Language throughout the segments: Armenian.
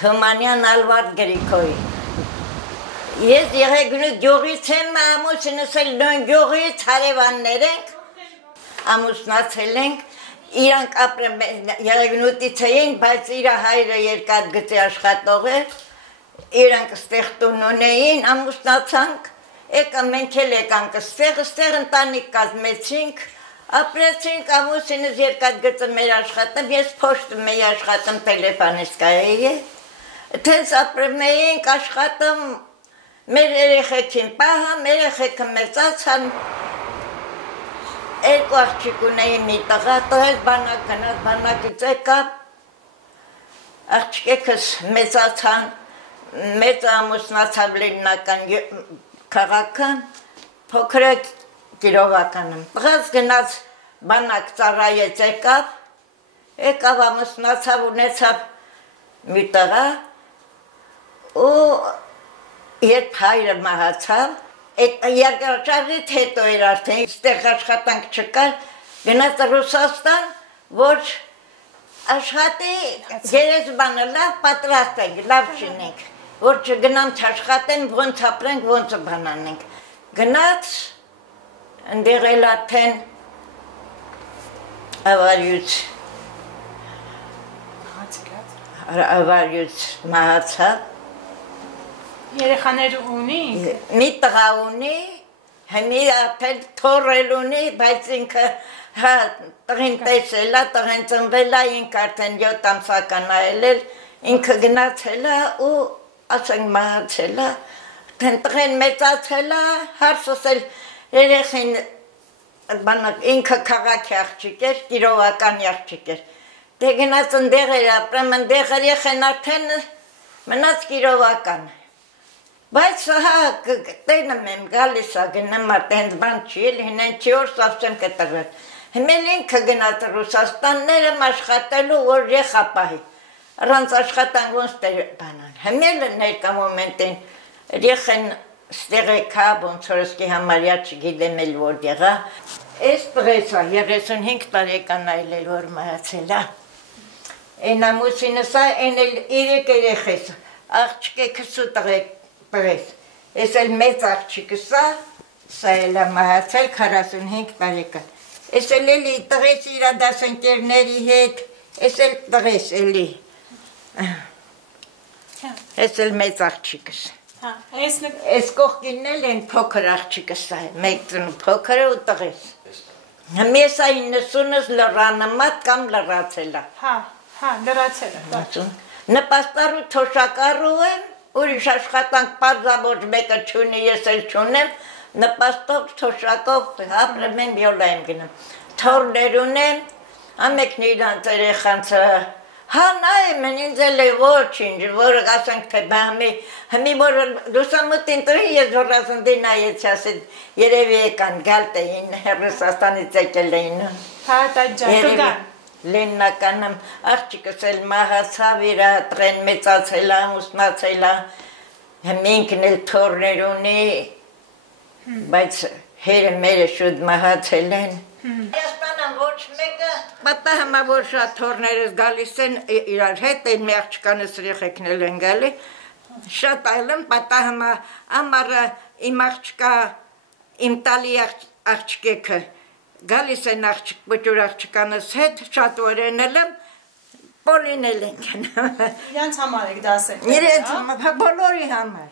Թումանյան Ալվարդ Գրիգորի։ Ես եղեգնու գյուղից եմ, ամուսինս էլ նույն գյուղից հարևաններ ենք, ամուսնացել ենք, իրանք ապրեմ եղեգնուտից էին, բայց իր հայրը երկաթգծի աշխատող էր, իրանք ստեղ տուն ունեին, ամուսնացանք, եկա մենք էլ եկանք ստեղ ընտանիք կազմեցինք, ապրեցինք, ամուսինս երկաթգծը մեր աշխատում, ես փոշտում էի աշխատում տելեֆոնիստկայի, թենց ապրում էինք աշխատում, մեր երեխեքին պահամ, երեխեքը մեծացան, երկու աղջիկ ունեին մի տղա, տղես բանակ գնաց, բանակից եկավ, աղջիկեքս մեծացան, մեծ ամուսնացավ Լենինական քաղաքը, փոքրը Կիրովականում, տղաս գնաց բանակ ծառայեց եկավ ամուսնացավ, ունեցավ մի տղա, ու երբ հայրը մահացավ, երկրաշարժից հետո էր արդեն, ստեղ աշխատանք չկար, գնաց Ռուսաստան, որ աշխատի գերեզմանը լավ պատրաստենք, լավ շինենք, որ չգնամ չաշխատեմ, ոնց ապրենք, ոնց բանանենք, գնաց, ընդեղ էլ արդեն ավարյուց մահացավ, Երեխաներ ունի։ Մի տղա ունի, հիմի արդեն թորել ունի, բայց ինքը տղին տեսել է, տղին ծնվել է, ինքը արդեն 7 ամսական այլել, ինքը գնացել է ու ասենք մահացել է, տղին մեծացել է, հարսս էլ երեխին ինքը քաղաքի աղջիկ էր, Կիրովականի աղջիկ էր, դե գնաց ընդեղ էր ապրեմ, ընդեղ երեխեն արդեն մնաց Կիրովական, բայց տենում եմ գալիս է գնամ տենց բան չի էլ հինեն չի որ սավսեմ կտրվել, հիմել ինքը գնաց Ռուսաստանները աշխատելու որ եղապահի, առանց աշխատան ոնց տեր բանան, հիմել ներկա մոմենտին երեխեն ստեղ եկա, ոնց որսկի համարյա չգիտեմ էլ որ եղա, ես տղես է 35 տարեկան այլել որ մահացել է, են ամուսինս է, են էլ 3 երեխես, աղջիկեքս ու տղես, ես էլ մեծ աղջիկս է, սա էլ է մահացել 45 տարեկան, ես էլ էլի տղես իր դասընկերների հետ, ես էլ տղես էլի, ես էլ մեծ աղջիկս, ես կողքինն էլ են փոքր աղջիկս է, մեկ փոքրը ու տղես, ես է 90-ս լրանմատ կամ լրացել է, լրացել է, նպաստարու թոշակարու եմ, ուրիշ աշխատանք պարզավոր մեկը չունի, ես էլ չունեմ, նպաստով, թոշակով, ապրեմ եմ, յոլա եմ գնում, թորներ ունեմ, ամեկն իրանց երեխանցը, նայեմ են ինձ էլ է ոչինչ, որ ասենք թե հմի որ լուսամուտին տրին ես որ ասնդի նայեց ասել, երևի եկան գալտ էին, Ռուսաստանից եկել էին, Լեննականում աղջիկս էլ մահացավ իր տղեն մեծացել է, ամուսնացել է, ինքն էլ թորներ ունի, բայց հերը մերը շուտ մահացել են։ Հայաստանն ոչ մեկը պատահմա որ շատ թորներս գալիս են իրար հետ, են մի աղջկանս երեխեքնել են գալի, շատ այլն պատահմա ամառը իմ աղջկա, իմ տալի աղջկեքը, գալիս են աղջիկ բջուր աղջկանս հետ, շատ օրենել եմ, պոլինել ենք գնում։ Իրանց համար եք դասել։ Իրենց բոլորի համար։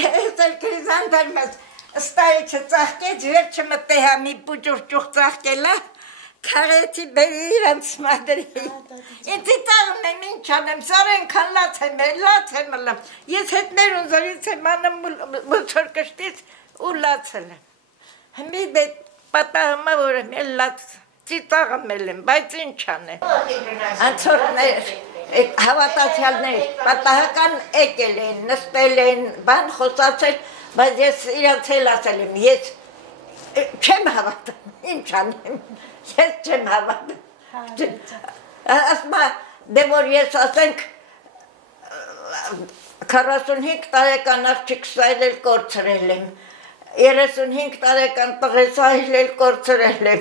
Ես էլ կրիզանդար մեզ ստայիչը ծաղկեց, վերջը մտե համի բջուր ճուղ ծաղկելա, քաղեցի բերի իրանց մադրի։ Ինձի տաղում եմ ինչ անեմ, սարեն կան լաց եմ լամ, ես հետ մեր ունզորից եմ անում մուցոր կշտից ու լացել եմ։ Հմի դե պատահմա որ եմ էլ լաց ծիծաղում եմ, բայց ինչ անեմ։ Անցորդներ, հավատացյալներ, պատահական եկել են, նստել են, բան խոսացել, բայց ես իրանց էլ ասել եմ, ես չեմ հավատում, ինչ անեմ, ես չեմ հավատում։ Ասմա, դե որ ես ասենք 45 տարեկան աղջիկ սայլել կորցրել եմ, 35 տարեկան տղես այլել կորցրել եմ,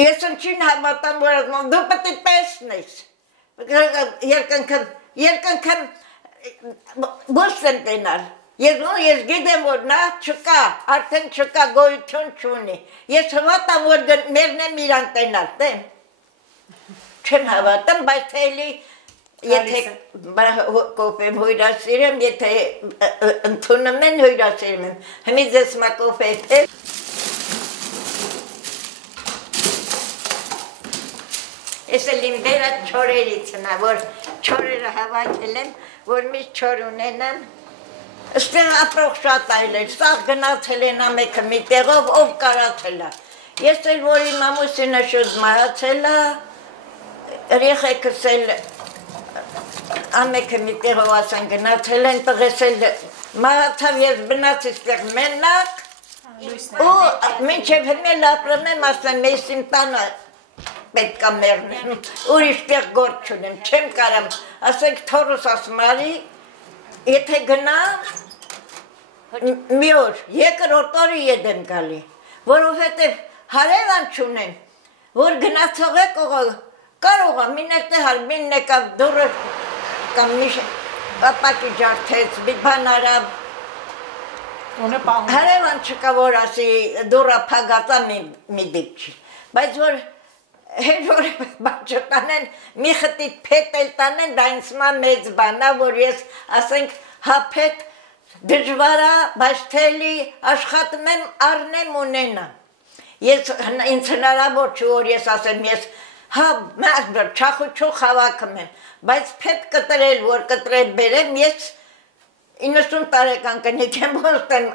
ես ինչին հավատամ, որ ասում, դու պետք է տեսնես, երկնքն երկնքեմ բոս եմ տենալ։ Ես գիտեմ, որ նա չկա, արդեն չկա, գոյություն չունի։ Ես հավատամ, որ մերն եմ իրան տենալ, տեմ։ Չեմ հավատам, բայց թե էլի, եթե կոպեմ հույրասիրեմ, եթե ընդունում են հույրասիրեմ եմ, հմի ձեզ մա կոպետ է։ Ես էլ իմ բերա չորերից նա, որ չորերը հավաքել եմ, որ միշտ չոր ունենամ, Ստեղ ապրող շատ այլ էր, սաղ գնացել են ամեքը մի տեղով, ով կարացել է։ Ես էլ, որ իմ ամուսինը շուտ մահացել է, երեխեքս էլ ամեքը մի տեղով ասեն գնացել են, տղես էլ մահացավ, ես բնացի ստեղ մենակ, ու մինչև հմել ապրում եմ, ասեմ, ես իմ տանը պետք է մերնեմ, ուրիշ տեղ գործ չունեմ, չեմ կարամ, ասենք թորս ասում արի, եթե գնամ, մի օր, երկրորդ օրը ետ եմ գալի, որովհետև հարևան չունեմ, որ գնացող է կարող է, մինեք տեհար, մին եկավ դուրը, կամ մի ապակի ջարդեց, մի բան արավ, հարևան չկա, որ ասի դուրը պագացա մի դիպ չի, բայց որ հեր որ բան չտանեն, մի խտիտ պետ էլ տանեն, դա ինձ մա մեծ բանա, որ ես ասենք հապետ դժվարա, բայց թելի աշխատում եմ արնեմ ունենամ։ Ինձ հնարավոր չի, որ ես ասեմ, ես չախուչու խավակում եմ, բայց պետ կտրել, որ կտրել բերեմ, ես 90 տարեկան կնիք եմ ոստեմ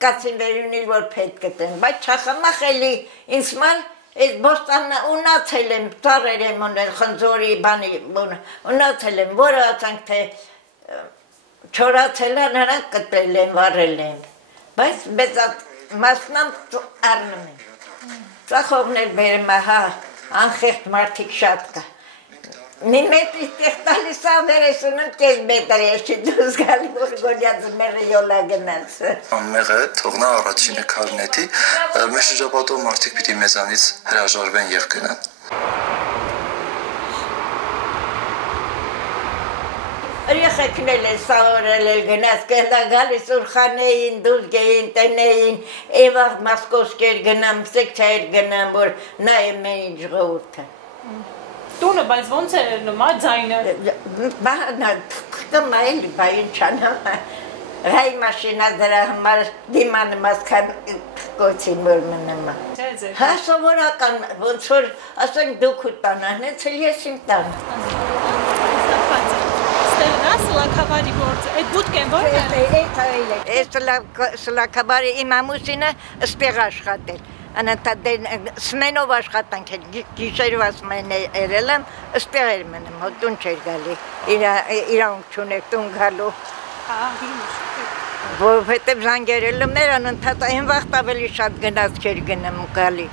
կացին վերյունիլ, որ պետ կտրեմ, բայց չախամախ էլի ինձ մալ Ես բոստանը ունացել եմ, ծառեր եմ ունել, խնձորի բանի ունացել եմ, որը ասանք թե չորացել է, նրանք կտրել են, վարել են, բայց մեծ մասնամ արնում են, ծախողներ բերեմ, անխեղտ մարդիկ շատ կա, մի մետրի տեղ տալիս ավեր ես ունում կես մետր ես չի դուս գալի, որ գոնյացը մեղը յոլա գնաց։ Անմեղը թողնա առաջինը քարնետի, մեր շրջապատով մարդիկ պիտի մեզանից հրաժարվեն և գնան։ Երեխեքնել են սավորել էլ գնաց, կհլա գալիս ուրխանեին, դուզգեին, տնեին, էվաղ մասկոսկեր գնամ, սեկչայր գնամ, որ նայեմ են ինչ ժողովուրդը։ Տունը, բայց ոնց է նմա ձայնը։ Բանա, էլի, բային չանամ, հայ մաշինա դրա համար դիմանը մասքան կոցին որ մնամա։ Հա սովորական, ոնց որ ասենք դուք ու տանանեց, էլ ես իմ տանը։ Ստեղնա սլակավարի գործը, այդ բուտք են որ է։ Սլակավարի իմ ամուսինը ստեղ աշխատել։ Սմենով աշխատանք է, գիշերով ասմեն երել եմ, ստեղ էր մնում, տուն չեր գալի, իրանք չունեք տուն գալու, որովհետև զանգերելում էր անընդհատ այն վաղտ ավելի շատ գնաց չեր գնում գալի։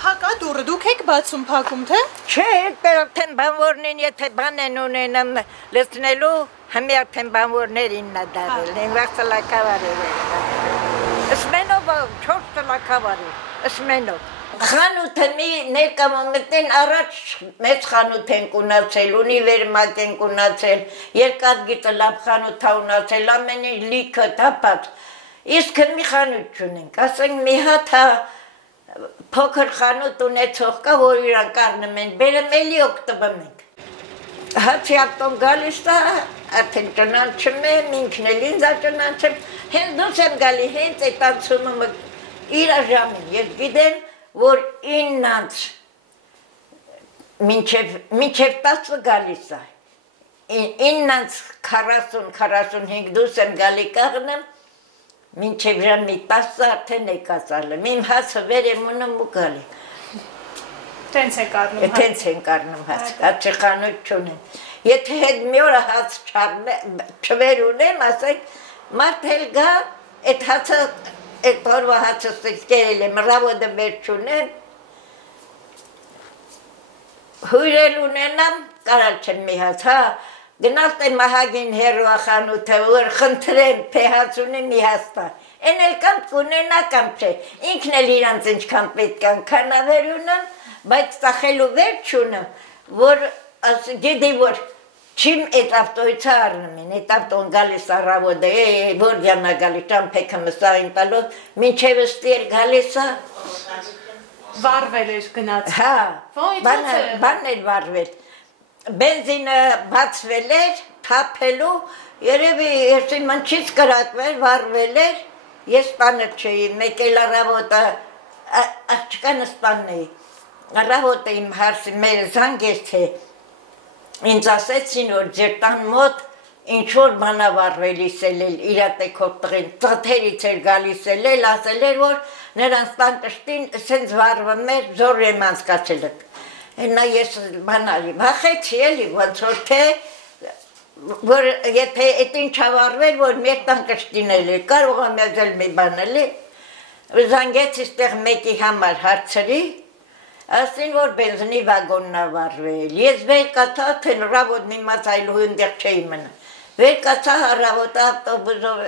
Հակա դուրը դուք եք բացում պակում, թե? Չէ, արդեն բանվորնին, եթե բան են ունենամ լծնելու, հմի արդեն բանվորներին նա դարել, են վաղ սլակավար էր։ Սմենով 4 սլակավար էր, սմենով։ Խանութը մի ներկամամետեն առաջ մեծ խանութ ենք ունացել, ունիվերմակ ենք ունացել, երկատգիծը լապ խանութ ունացել, ամենի լիքը թապած, իսկ մի խանութ չունենք, ասենք մի հատ փոքր խանութ ունեցող կա, որ իրան կարնում են, բերեմ էլի օգտվում ենք։ Հացի ատոն գալիս է, արդեն ճնանչում եմ, ինքն էլ ինձ ճնանչում, հենց դուս եմ գալի, հենց այդ անցումը իր ժամին, ես գիտեմ, որ 9-ից մինչև 10 գալիս է, 9-ից 40-45 դուս եմ գալի կաղնեմ, մինչև ժամի 10 արդեն եկացալ եմ, իմ հացը վեր եմ ունում ու գալի։ Տենց է կարնում հաց։ Տենց են կարնում հաց, հացի խանութ չունեմ։ Եթե հետ մի օրը հաց չվեր ունեմ, ասենք, մարդ էլ գա, այդ հացը, այդ օրվա հացը ստկերել եմ, ռավոդը վեր չունեմ, հույրել ունենամ, կարալ չեմ մի հաց, գնալտ եմ մահագին հերուա խանութը, որ խնդրեմ, պե հաց ունեմ մի հաց տա, են էլ կամ կունենա կամ չէ, ինքն էլ իրանց ինչքան պետք են կանավեր ունեմ, բայց տախելու վեր չունեմ, որ գիտի որ չիմ այդ ավտոյցա առնումին, այդ ավտոն գալիս առավոտ է, որ գյանա գալիս ճամփեքը մսային տալով, մինչև ստեր գալիս է, վարվել էր գնաց։ հա, բանն էր վարվել, բենզինը բացվել էր, թափելու, երևի երսին մնչից կրակվել, վարվել էր, ես տանը չէի, մեկ էլ առավոտը, աղջկանս տանն էի, առավոտը իմ հարսի մեր զանգեր թե, ինձ ասեցին, որ ձեր տան մոտ ինչ-որ բանա վարվելիս էլել, իրատեքով տղին, ծաթերից էր գալիս էլել, ասել էր, որ նրանց տան կշտին սենց վարվում էր, զոր եմ անցկացել ըտ։ Նա ես բանալի, վախեցի էլի, ոնց որ թե, որ եթե էտ ինչ հավարվեր, որ մեր տան կշտին էլել, կարող եմ եզել մի բան էլի, զանգեց իստեղ մեկի համար հարցրի, ասին, որ բենզինի վագոնն ավարվել, ես վեր կացա, թե նրավոտ մի մացայլու ընդեղ չէի մնա, վեր կացա հարավոտ ավտոբուզով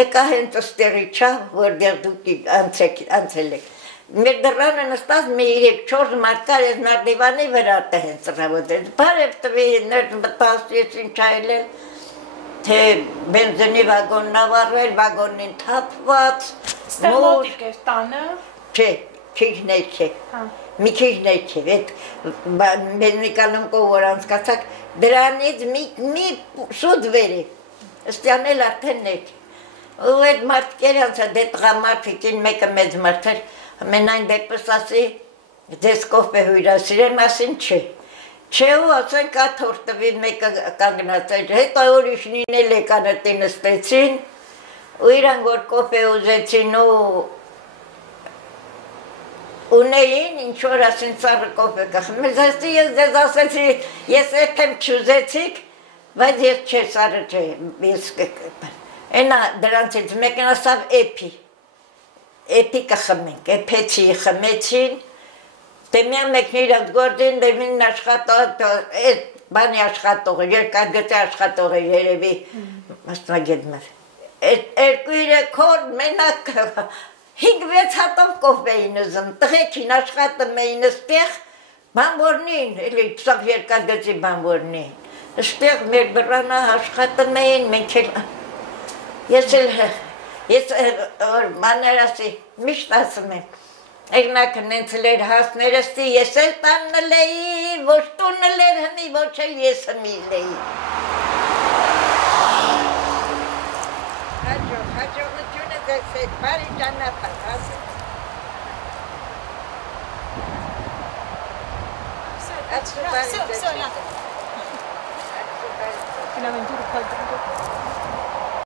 եկա հենց ստեղի չա, որ դեղ դուք անցել եք, մեր դրանը նստած մի 3-4 մարդկար ես նարդիվանի վրա տը հենց ռավոտ էր, բարև տվի ներս մտած ես ինչ այլել, թե բենզինի վագոնն ավարվել, վագոնին թափված, Ստեղ մոտիկ էր տանը։ Չէ, քիչներ չէ, մի քիչներ չէ, այդ բենզիկանում կով անցկացակ, դրանից մի սուտ վեր է, ստյանել արդեն ներ, ու այդ մարդկեր անցա, դե տղամարդիկին մեկը մեծ մարդ էր, ամենայն դեպս ասի, ձեզ կովպե հույրասիրեմ, ասին չէ, չէ ու ասեն կա թորտվի մեկը կանգնած էր, հետո ուրիշնին էլ եկան էտի նստեցին, ու իրան որ կովպե ուզեցին ու ունեին, ինչ-որ ասին ծառը կովպե կախում, ես ձեզ ասեցի, ես էպեմ չուզեցիք, բայց ես չէ ծառը չէ, ես ենա դրանցից մեկն ասավ էպի կխմենք, էպեցի խմեցին, դե միան մեկն իրանց գործին, դե մին աշխատող, այդ բանի աշխատող, երկարգծի աշխատող է երևի, մասնագետ մար, երկու իրեքոր մենակ 5-6 հատով կովպեին ուզում, տղեքին աշխատում էին ստեղ բանվորնին, էլի ծավ երկարգծի բանվորնին, ստեղ մեր բրանը աշխատում էին, մենք էլ, ես մաներ ասի, միշտ ասում եմ, Եղնակը նենցել էր հասներըստի, ես էլ տանն լեի, ոչ տունն էր հմի, ոչ էլ ես հմի լեի։ Հաջողությունը ձեզ հետ, բարի ճանապարհ, ասել։ Все, я.